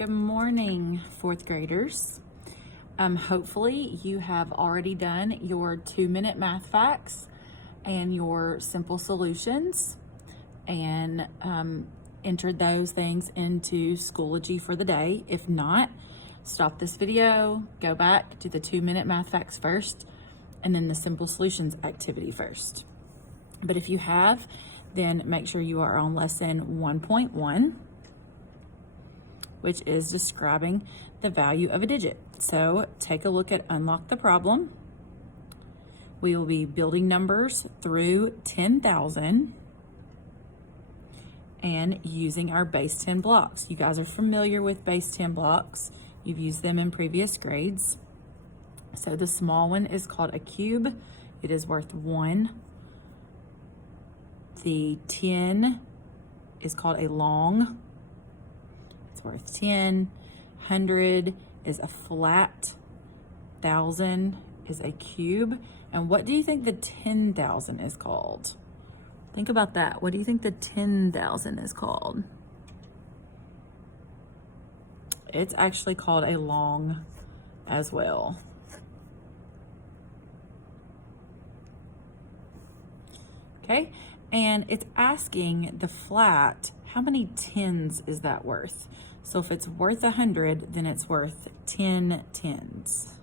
Good morning, fourth graders. Hopefully you have already done your 2-minute math facts and your simple solutions and entered those things into Schoology for the day. If not, stop this video, go back to the 2-minute math facts first, and then the simple solutions activity first. But if you have, then make sure you are on lesson 1.1, which is describing the value of a digit. So take a look at Unlock the Problem. We will be building numbers through 10,000 and using our base 10 blocks. You guys are familiar with base 10 blocks. You've used them in previous grades. So the small one is called a cube. It is worth 1. The 10 is called a long. It's worth 10. 100 is a flat. 1,000 is a cube. And what do you think the 10,000 is called? Think about that. What do you think the 10,000 is called? It's actually called a long as well. Okay, and it's asking the flat, how many tens is that worth? So if it's worth 100, then it's worth 10 tens.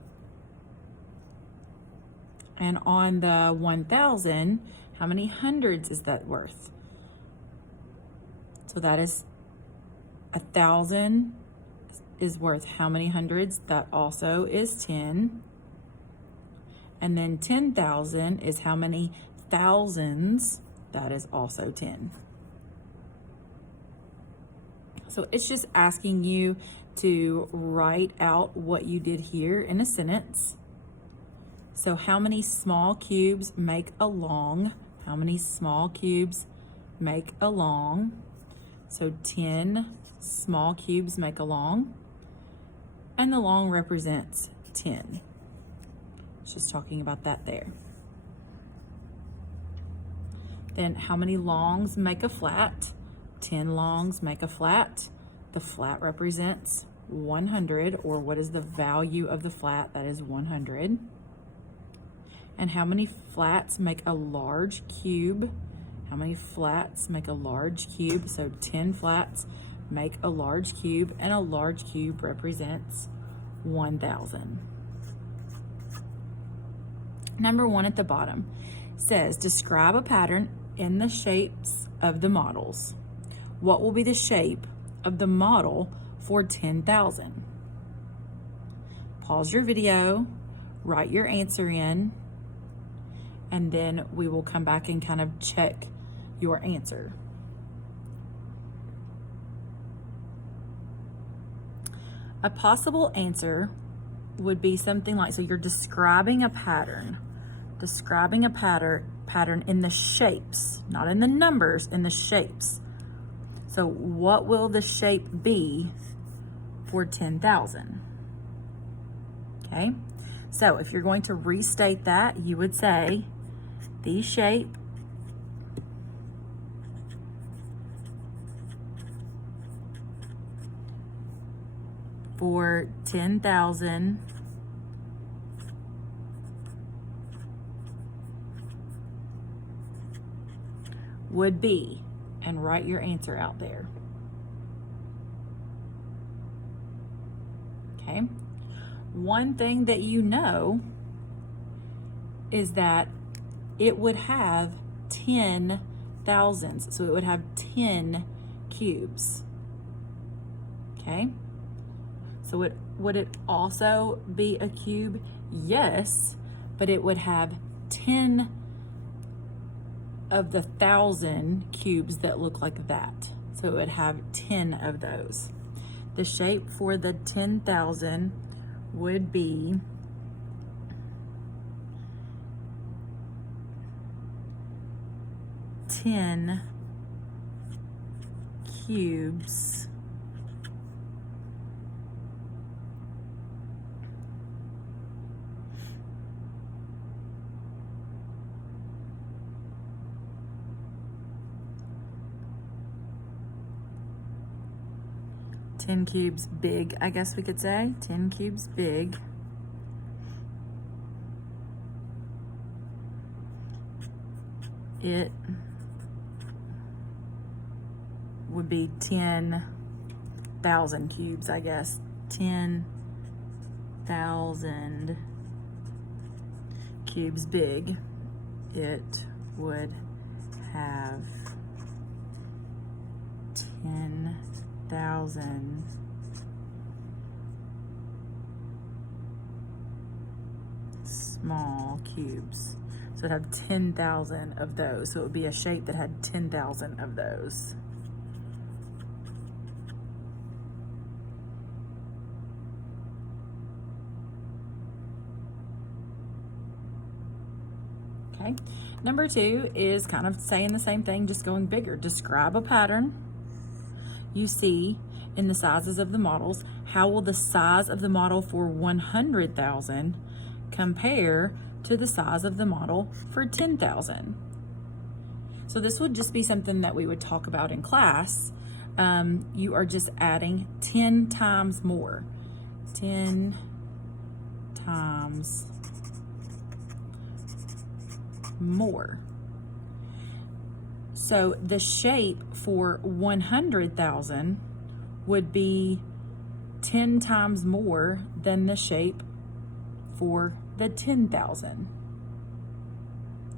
And on the 1,000, how many hundreds is that worth? So that is 1,000 is worth how many hundreds? That also is 10. And then 10,000 is how many thousands? That is also 10. So it's just asking you to write out what you did here in a sentence. So how many small cubes make a long? How many small cubes make a long? So 10 small cubes make a long, and the long represents 10. It's just talking about that there. Then how many longs make a flat? 10 longs make a flat. The flat represents 100, or what is the value of the flat? That is 100. And how many flats make a large cube? How many flats make a large cube? So 10 flats make a large cube, and a large cube represents 1,000. Number 1 at the bottom says, describe a pattern in the shapes of the models. What will be the shape of the model for 10,000? Pause your video, write your answer in, and then we will come back and kind of check your answer. A possible answer would be something like, so you're describing a pattern. Describing a pattern in the shapes, not in the numbers, in the shapes. So what will the shape be for 10,000? Okay, so if you're going to restate that, you would say the shape for 10,000 would be, and write your answer out there. Okay. One thing that you know is that it would have 10 thousands. So it would have 10 cubes. Okay. So would it also be a cube? Yes, but it would have 10 of the 1,000 cubes that look like that. So it would have 10 of those. The shape for the 10,000 would be ten cubes 10 cubes big, I guess we could say. 10 cubes big. It would be 10,000 cubes, I guess. 10,000 cubes big. It would have 10,000 small cubes. So it'd have 10,000 of those. So it would be a shape that had 10,000 of those. Okay. Number 2 is kind of saying the same thing, just going bigger. Describe a pattern you see in the sizes of the models. How will the size of the model for 100,000 compare to the size of the model for 10,000? So this would just be something that we would talk about in class. You are just adding 10 times more. 10 times more. So the shape for 100,000 would be 10 times more than the shape for the 10,000.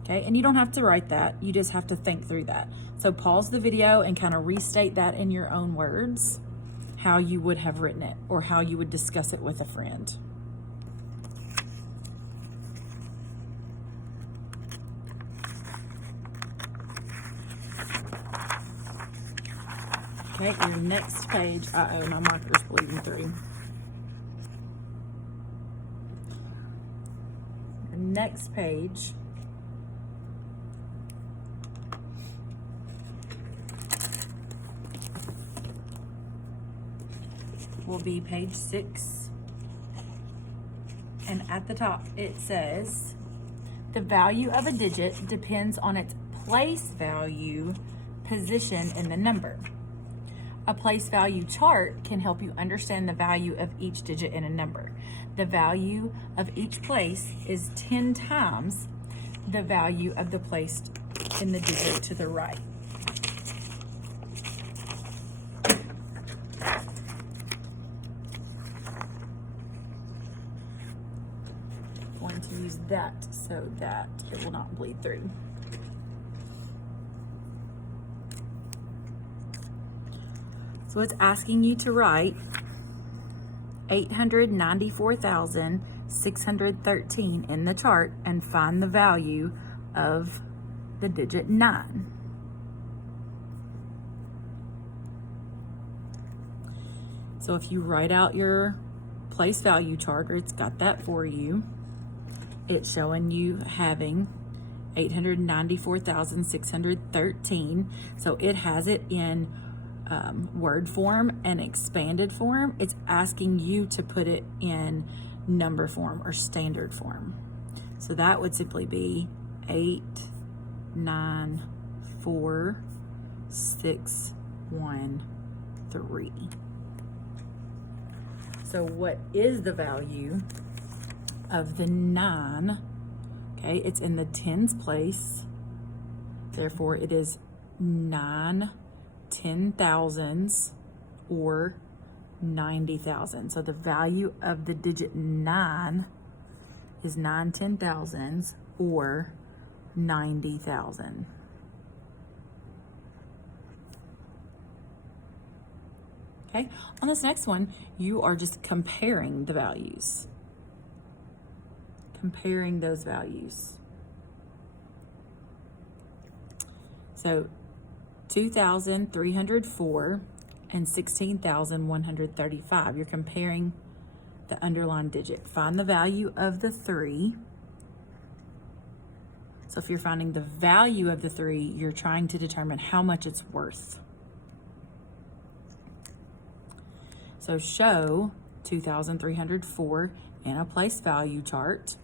Okay, and you don't have to write that, you just have to think through that. So pause the video and kind of restate that in your own words, how you would have written it or how you would discuss it with a friend. Okay, your next page, uh-oh, my marker's bleeding through. Your next page will be page 6. And at the top it says, the value of a digit depends on its place value position in the number. A place value chart can help you understand the value of each digit in a number. The value of each place is 10 times the value of the place in the digit to the right. I'm going to use that so that it will not bleed through. So it's asking you to write 894,613 in the chart and find the value of the digit 9. So if you write out your place value chart, or it's got that for you, it's showing you having 894,613. So it has it in word form and expanded form. It's asking you to put it in number form or standard form. So that would simply be 8, 9, 4, 6, 1, 3. So what is the value of the 9? Okay, it's in the tens place. Therefore, it is 9 10,000s or 90,000. So the value of the digit 9 is 9 10,000s or 90,000. Okay, on this next one, you are just comparing the values. Comparing those values. So 2,304 and 16,135. You're comparing the underlined digit. Find the value of the 3. So if you're finding the value of the 3, you're trying to determine how much it's worth. So show 2,304 in a place value chart.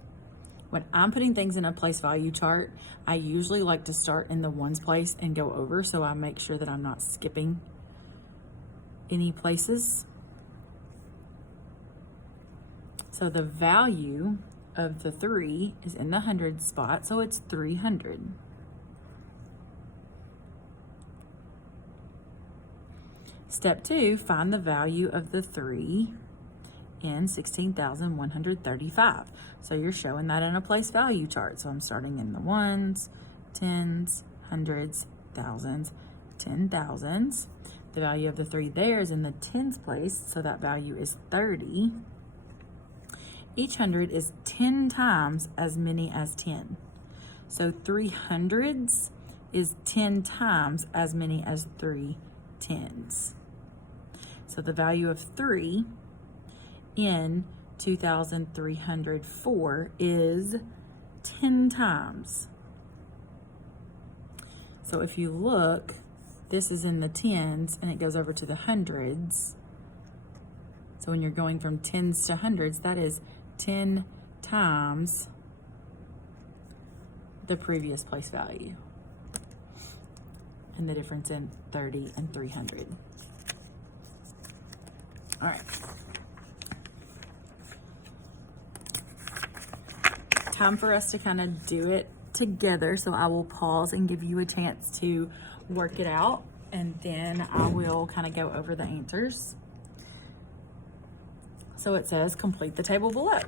When I'm putting things in a place value chart, I usually like to start in the ones place and go over, so I make sure that I'm not skipping Any places? So the value of the 3 is in the hundreds spot, so it's 300. Step 2, find the value of the 3 in 16,135. So you're showing that in a place value chart. So I'm starting in the ones, tens, hundreds, thousands, 10,000s. The value of the 3 there is in the tens place, so that value is 30. Each hundred is 10 times as many as 10. So 3 hundreds is 10 times as many as 3 tens. So the value of 3 in 2,304 is 10 times. So if you look, this is in the tens and it goes over to the hundreds. So when you're going from tens to hundreds, that is 10 times the previous place value. And the difference in 30 and 300. All right. Time for us to kind of do it together. So I will pause and give you a chance to work it out. And then I will kind of go over the answers. So it says complete the table below.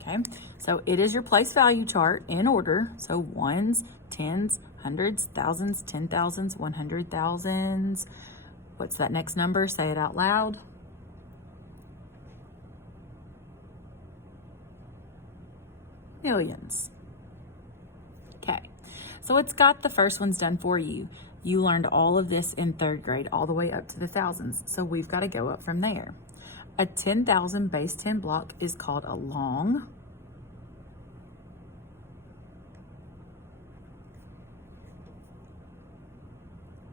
Okay, so it is your place value chart in order. So ones, tens, hundreds, thousands, 10,000s, 100,000s. What's that next number? Say it out loud. Millions. Okay, so it's got the first ones done for you. You learned all of this in 3rd grade, all the way up to the thousands. So we've got to go up from there. A 10,000 base 10 block is called a long.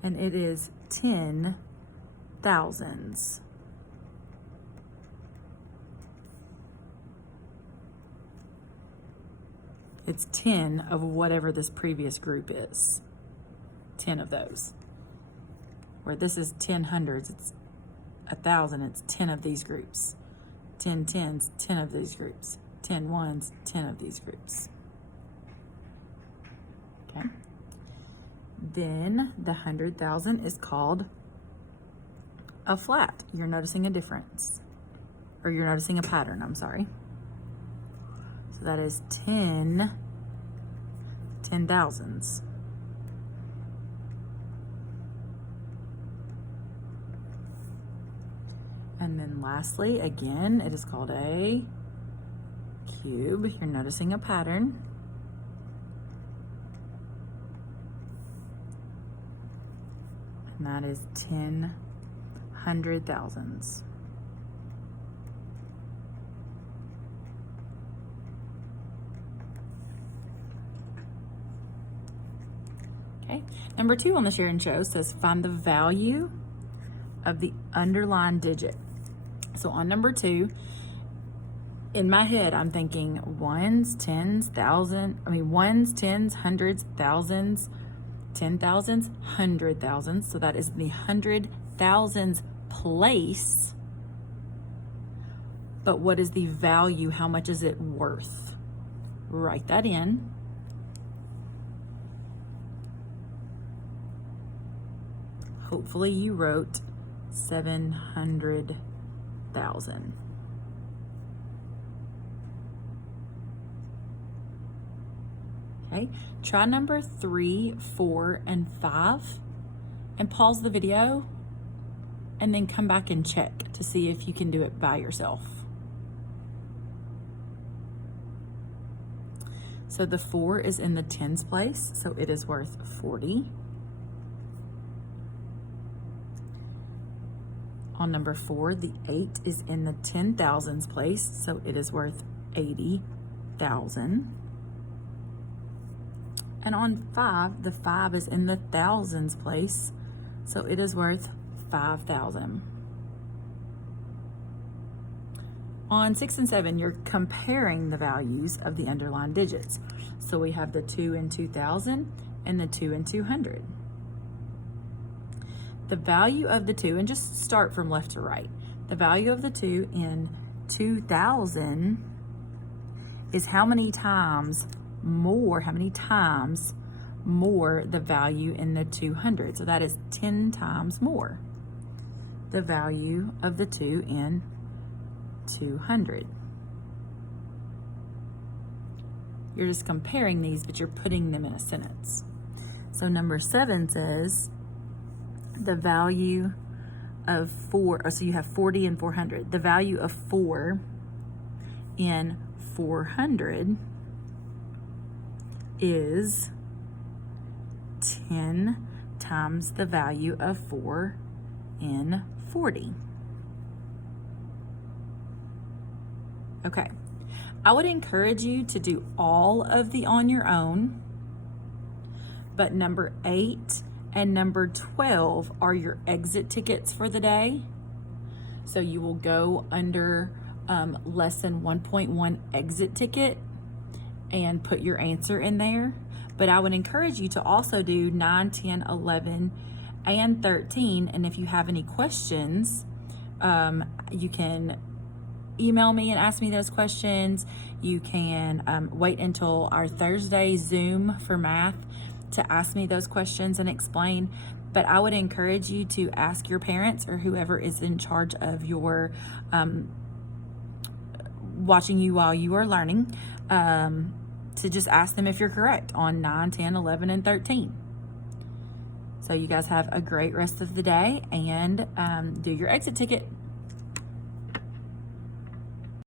And it is 10 thousands. It's 10 of whatever this previous group is. 10 of those. Where this is 10 hundreds, it's 1,000, it's 10 of these groups. 10 tens, 10 of these groups. 10 ones, 10 of these groups. Okay. Then the 100,000 is called a flat. You're noticing a difference. Or you're noticing a pattern, I'm sorry. So that is 10 10,000s. And then lastly, again, it is called a cube. You're noticing a pattern. And that is 10 100,000s. Okay, number 2 on the share and show says find the value of the underlined digit. So on number 2, in my head, I'm thinking ones, tens, ones, tens, hundreds, thousands, 10,000s, 100,000s. So that is the 100,000s place. But what is the value? How much is it worth? Write that in. Hopefully you wrote 700,000. Okay, try number 3, 4, and 5 and pause the video and then come back and check to see if you can do it by yourself. So the 4 is in the tens place, so it is worth 40. On number 4, the 8 is in the 10,000s place, so it is worth 80,000. And on 5, the 5 is in the thousands place, so it is worth 5,000. On 6 and 7, you're comparing the values of the underlined digits. So we have the 2 in 2000 and the 2 in 200. The value of the 2, and just start from left to right, the value of the 2 in 2000 is how many times more the value in the 200. So that is 10 times more the value of the 2 in 200. You're just comparing these, but you're putting them in a sentence. So number 7 says the value of 4, so you have 40 and 400. The value of 4 in 400 is 10 times the value of 4 in 40. Okay, I would encourage you to do all of the on your own, but number 8 and number 12 are your exit tickets for the day. So you will go under lesson 1.1 exit ticket and put your answer in there. But I would encourage you to also do 9, 10, 11, and 13. And if you have any questions, you can email me and ask me those questions. You can wait until our Thursday Zoom for math to ask me those questions and explain. But I would encourage you to ask your parents or whoever is in charge of your watching you while you are learning, to just ask them if you're correct on 9, 10, 11, and 13. So you guys have a great rest of the day, and do your exit ticket.